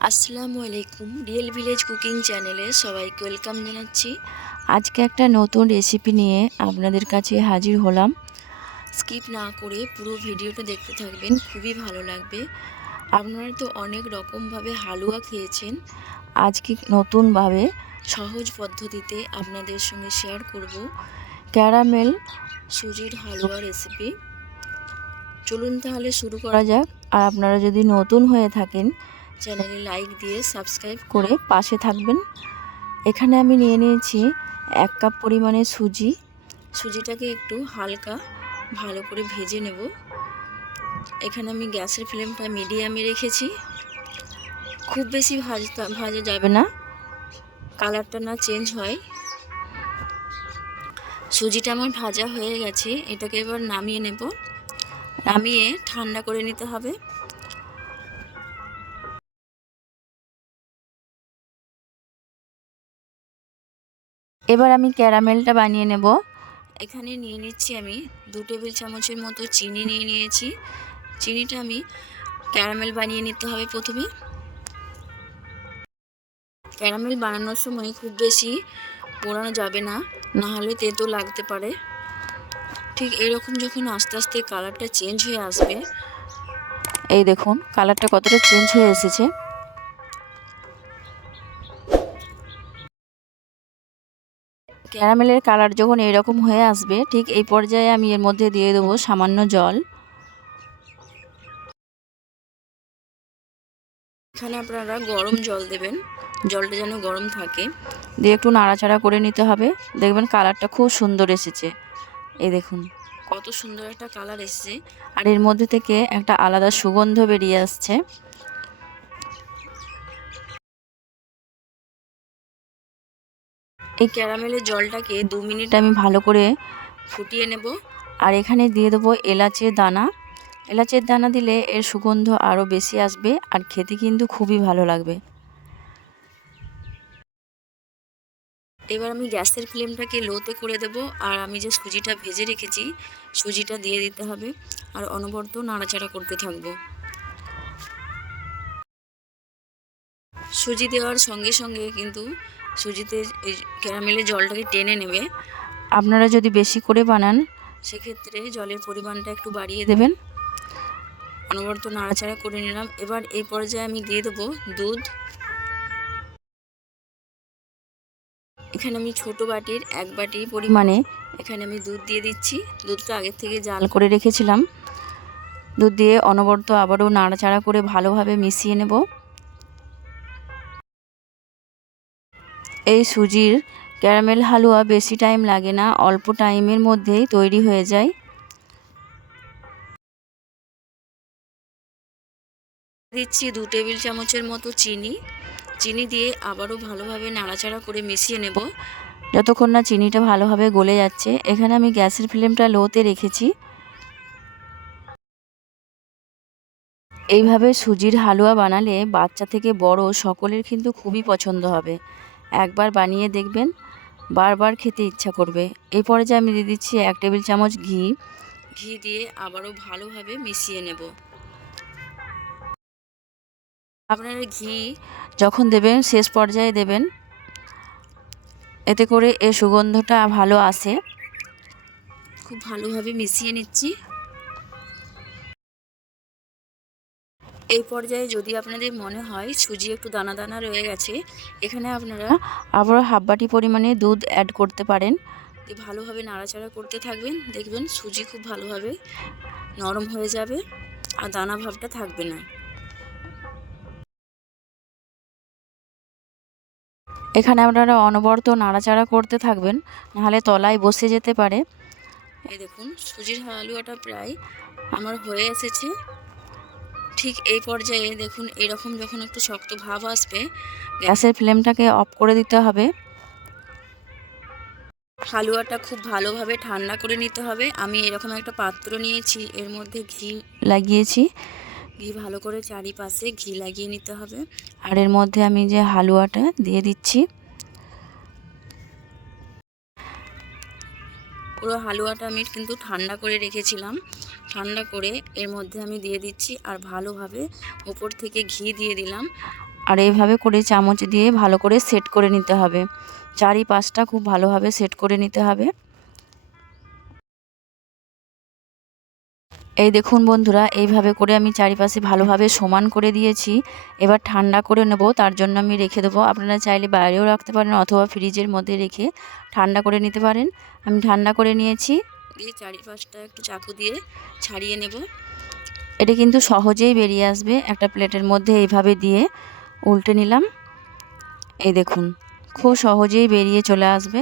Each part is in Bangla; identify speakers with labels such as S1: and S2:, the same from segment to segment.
S1: আসসালামু আলাইকুম রিয়েল ভিলেজ কুকিং চ্যানেলে সবাইকে ওয়েলকাম জানাচ্ছি।
S2: আজকে একটা নতুন রেসিপি নিয়ে আপনাদের কাছে হাজির হলাম।
S1: স্কিপ না করে পুরো ভিডিওটা দেখতে থাকবেন, খুবই ভালো লাগবে। আপনারা তো অনেক রকমভাবে হালুয়া খেয়েছেন।
S2: আজকে নতুনভাবে
S1: সহজ পদ্ধতিতে আপনাদের সঙ্গে শেয়ার করব।
S2: ক্যারামেল
S1: সুজির হালুয়া রেসিপি চলুন তাহলে শুরু করা
S2: যাক। আর আপনারা যদি নতুন হয়ে থাকেন
S1: চ্যানেলে লাইক দিয়ে সাবস্ক্রাইব
S2: করে পাশে থাকবেন। এখানে আমি নিয়ে নিয়েছি এক কাপ পরিমাণে সুজি।
S1: সুজিটাকে একটু হালকা ভালো করে ভেজে নেব। এখানে আমি গ্যাসের ফ্লেমটা মিডিয়ামে রেখেছি। খুব বেশি ভাজতে ভাজা যাবে না। কালারটা না চেঞ্জ হয়। সুজিটা আমার ভাজা হয়ে গেছে। এটাকে এবার নামিয়ে নেব। নামিয়ে ঠান্ডা করে নিতে হবে।
S2: এবার আমি ক্যারামেলটা বানিয়ে নেব।
S1: এখানে নিয়ে নিচ্ছি আমি দু টেবিল চামচের মতো চিনি নিয়ে নিয়েছি। চিনিটা আমি ক্যারামেল বানিয়ে নিতে হবে প্রথমে। ক্যারামেল বানানোর সময় খুব বেশি পোড়ানো যাবে না না হলে তেতো লাগতে পারে। ঠিক এরকম যখন আস্তে আস্তে কালারটা চেঞ্জ হয়ে আসবে
S2: এই দেখুন কালারটা কতটা চেঞ্জ হয়ে এসেছে। ক্যারামেলের কালার যখন এরকম হয়ে আসবে ঠিক এই পর্যায়ে আমি এর মধ্যে দিয়ে দেবো সামান্য জল।
S1: এখানে আপনারা গরম জল দেবেন। জলটা যেন গরম থাকে।
S2: দিয়ে একটু নাড়াচাড়া করে নিতে হবে। দেখবেন কালারটা খুব সুন্দর এসেছে। এই দেখুন।
S1: কত সুন্দর একটা কালার এসেছে।
S2: আর এর মধ্যে থেকে একটা আলাদা সুগন্ধ বেরিয়ে আসছে।
S1: এই ক্যারামেলের জলটাকে দু মিনিট
S2: আমি ভালো করে
S1: ফুটিয়ে নেব।
S2: আর এখানে দিয়ে দেবো এলাচের দানা। এলাচের দানা দিলে এর সুগন্ধ আরও বেশি আসবে আর খেতে কিন্তু খুবই ভালো লাগবে।
S1: এবার আমি গ্যাসের ফ্লেমটাকে লোতে করে দেব আর আমি যে সুজিটা ভেজে রেখেছি, সুজিটা দিয়ে দিতে হবে আর অনবরত নাড়াচাড়া করতে থাকব। সুজি দেওয়ার সঙ্গে সঙ্গে কিন্তু সুজিতে এই ক্যারামেলের জলটাকে টেনে নেবে।
S2: আপনারা যদি বেশি করে বানান
S1: সেক্ষেত্রে জলের পরিমাণটা একটু বাড়িয়ে
S2: দেবেন।
S1: অনবরত নাড়াচাড়া করে নিলাম। এবার এই পর্যায়ে আমি দিয়ে দেবো দুধ। এখানে আমি ছোট বাটির এক বাটি পরিমাণে এখানে আমি দুধ দিয়ে দিচ্ছি। দুধটা আগের থেকে জাল
S2: জাল করে রেখেছিলাম। দুধ দিয়ে অনবরত আবারও নাড়াচাড়া করে ভালোভাবে মিশিয়ে নেব। এই সুজির ক্যারামেল হালুয়া বেশি টাইম লাগে না, অল্প টাইমের মধ্যেই তৈরি হয়ে যায়।
S1: দিচ্ছি দু টেবিল চামচের মতো চিনি। চিনি দিয়ে আবারও ভালোভাবে নাড়াচাড়া করে মিশিয়ে নেব।
S2: যতক্ষণ না চিনিটা ভালোভাবে গলে যাচ্ছে, এখানে আমি গ্যাসের ফ্লেমটা লোতে রেখেছি। এইভাবে সুজির হালুয়া বানালে বাচ্চা থেকে বড় সকলের কিন্তু খুবই পছন্দ হবে। একবার বানিয়ে দেখবেন, বারবার খেতে ইচ্ছা করবে। এই পর্যায়ে আমি দিয়ে দিচ্ছি এক টেবিল চামচ ঘি।
S1: ঘি দিয়ে আবারও ভালোভাবে মিশিয়ে নেব। আপনারা ঘি
S2: যখন দেবেন, শেষ পর্যায়ে দেবেন। এতে করে এ সুগন্ধটা ভালো আসে।
S1: খুব ভালোভাবে মিশিয়ে নিচ্ছি। এই পর্যায়ে যদি আপনাদের মনে হয় সুজি একটু দানা দানা রয়ে গেছে, এখানে আপনারা
S2: আবারও হাফ বাটি পরিমাণে দুধ অ্যাড করতে পারেন।
S1: ভালোভাবে নাড়াচাড়া করতে থাকবেন। দেখবেন সুজি খুব ভালোভাবে নরম হয়ে যাবে আর দানা ভাবটা থাকবে না।
S2: এখানে আপনারা অনবরত নাড়াচাড়া করতে থাকবেন, নাহলে তলায় বসে যেতে পারে।
S1: এই দেখুন, সুজির হালুয়াটা প্রায় আমার হয়ে এসেছে। ঠিক এই পর্যায়ে দেখুন এরকম যখন একটু শক্ত ভাব আসবে
S2: গ্যাসের ফ্লেমটাকে অফ করে দিতে হবে।
S1: হালুয়াটা খুব ভালোভাবে ঠান্ডা করে নিতে হবে। আমি এরকম একটা পাত্র নিয়েছি এর মধ্যে ঘি
S2: লাগিয়েছি।
S1: ঘি ভালো করে চারিপাশে ঘি লাগিয়ে নিতে হবে।
S2: আর এর মধ্যে আমি যে হালুয়াটা দিয়ে দিচ্ছি
S1: পুরো হালুয়াটা আমি কিন্তু ঠান্ডা করে রেখেছিলাম। ঠান্ডা করে এর মধ্যে আমি দিয়ে দিচ্ছি আর ভালোভাবে ওপর থেকে ঘি দিয়ে দিলাম।
S2: আর এইভাবে করে চামচ দিয়ে ভালো করে সেট করে নিতে হবে। চারিপাশটা খুব ভালোভাবে সেট করে নিতে হবে। এই দেখুন বন্ধুরা, এইভাবে করে আমি চারিপাশে ভালোভাবে সমান করে দিয়েছি। এবার ঠান্ডা করে নেব, তার জন্য আমি রেখে দেবো। আপনারা চাইলে বাইরেও রাখতে পারেন অথবা ফ্রিজের মধ্যে রেখে ঠান্ডা করে নিতে পারেন। আমি ঠান্ডা করে নিয়েছি,
S1: দিয়ে চারিপাশটা একটু চাকু দিয়ে ছাড়িয়ে নেব।
S2: এটা কিন্তু সহজেই বেরিয়ে আসবে, একটা প্লেটের মধ্যে এইভাবে দিয়ে উল্টে নিলাম। এই দেখুন, খুব সহজেই বেরিয়ে চলে আসবে।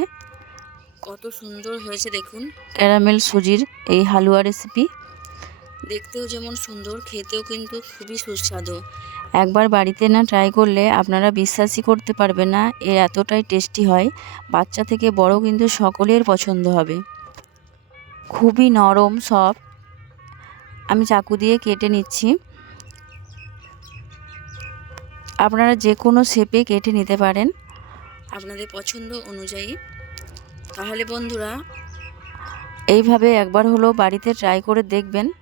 S1: কত সুন্দর হয়েছে দেখুন,
S2: ক্যারামেল সুজির এই হালুয়া রেসিপি
S1: দেখতেও যেমন সুন্দর, খেতেও কিন্তু খুবই সুস্বাদু।
S2: একবার বাড়িতে না ট্রাই করলে আপনারা বিশ্বাসই করতে পারবেন না এর এতটাই টেস্টি হয়। বাচ্চা থেকে বড় কিন্তু সকলের পছন্দ হবে। খুবই নরম সফট আমি চাকু দিয়ে কেটে নিচ্ছি। আপনারা যে কোনো শেপে কেটে নিতে পারেন।
S1: আপনাদের পছন্দ অনুযায়ী। তাহলে বন্ধুরা,
S2: এইভাবে একবার হলো বাড়িতে ট্রাই করে দেখবেন।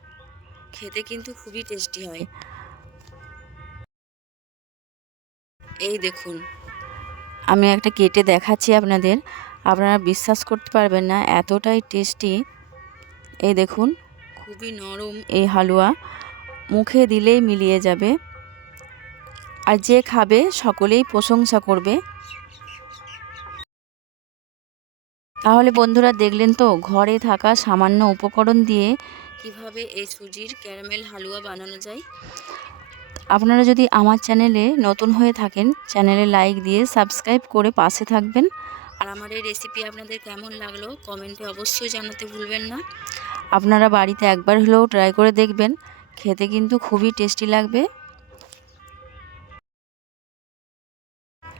S1: খেতে কিন্তু খুবই টেস্টি হয়। এই দেখুন।
S2: আমি একটা কেটে দেখাচ্ছি আপনাদের। আপনারা বিশ্বাস করতে পারবেন না, এতটাই টেস্টি। এই দেখুন,
S1: খুবই নরম
S2: এই হালুয়া। মুখে দিলেই মিলিয়ে যাবে। আর যে খাবে, সকলেই প্রশংসা করবে। তাহলে বন্ধুরা দেখলেন তো, ঘরে থাকা সামান্য উপকরণ দিয়ে
S1: কীভাবে এই সুজির ক্যারামেল হালুয়া বানানো যায়?
S2: আপনারা যদি আমার চ্যানেলে নতুন হয়ে থাকেন চ্যানেলে লাইক দিয়ে সাবস্ক্রাইব করে পাশে থাকবেন।
S1: আর আমার এই রেসিপি আপনাদের কেমন লাগল কমেন্টে অবশ্যই জানাতে ভুলবেন না।
S2: আপনারা বাড়িতে একবার হলেও ট্রাই করে দেখবেন খেতে কিন্তু খুবই টেস্টি লাগবে।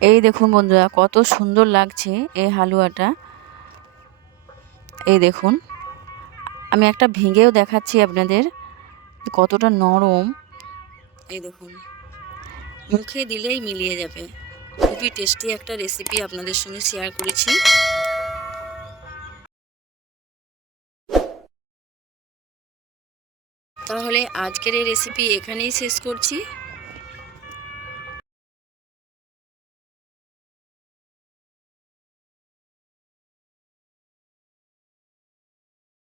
S2: এই দেখুন বন্ধুরা কত সুন্দর লাগছে এই হালুয়াটা। এই দেখুন। আমি একটা ভেঙেও দেখাচ্ছি আপনাদের কতটা নরম।
S1: এই দেখুন, মুখে দিলেই মিলিয়ে যাবে। খুবই টেস্টি একটা রেসিপি আপনাদের সঙ্গে শেয়ার করেছি। তাহলে আজকের এই রেসিপি এখানেই শেষ করছি।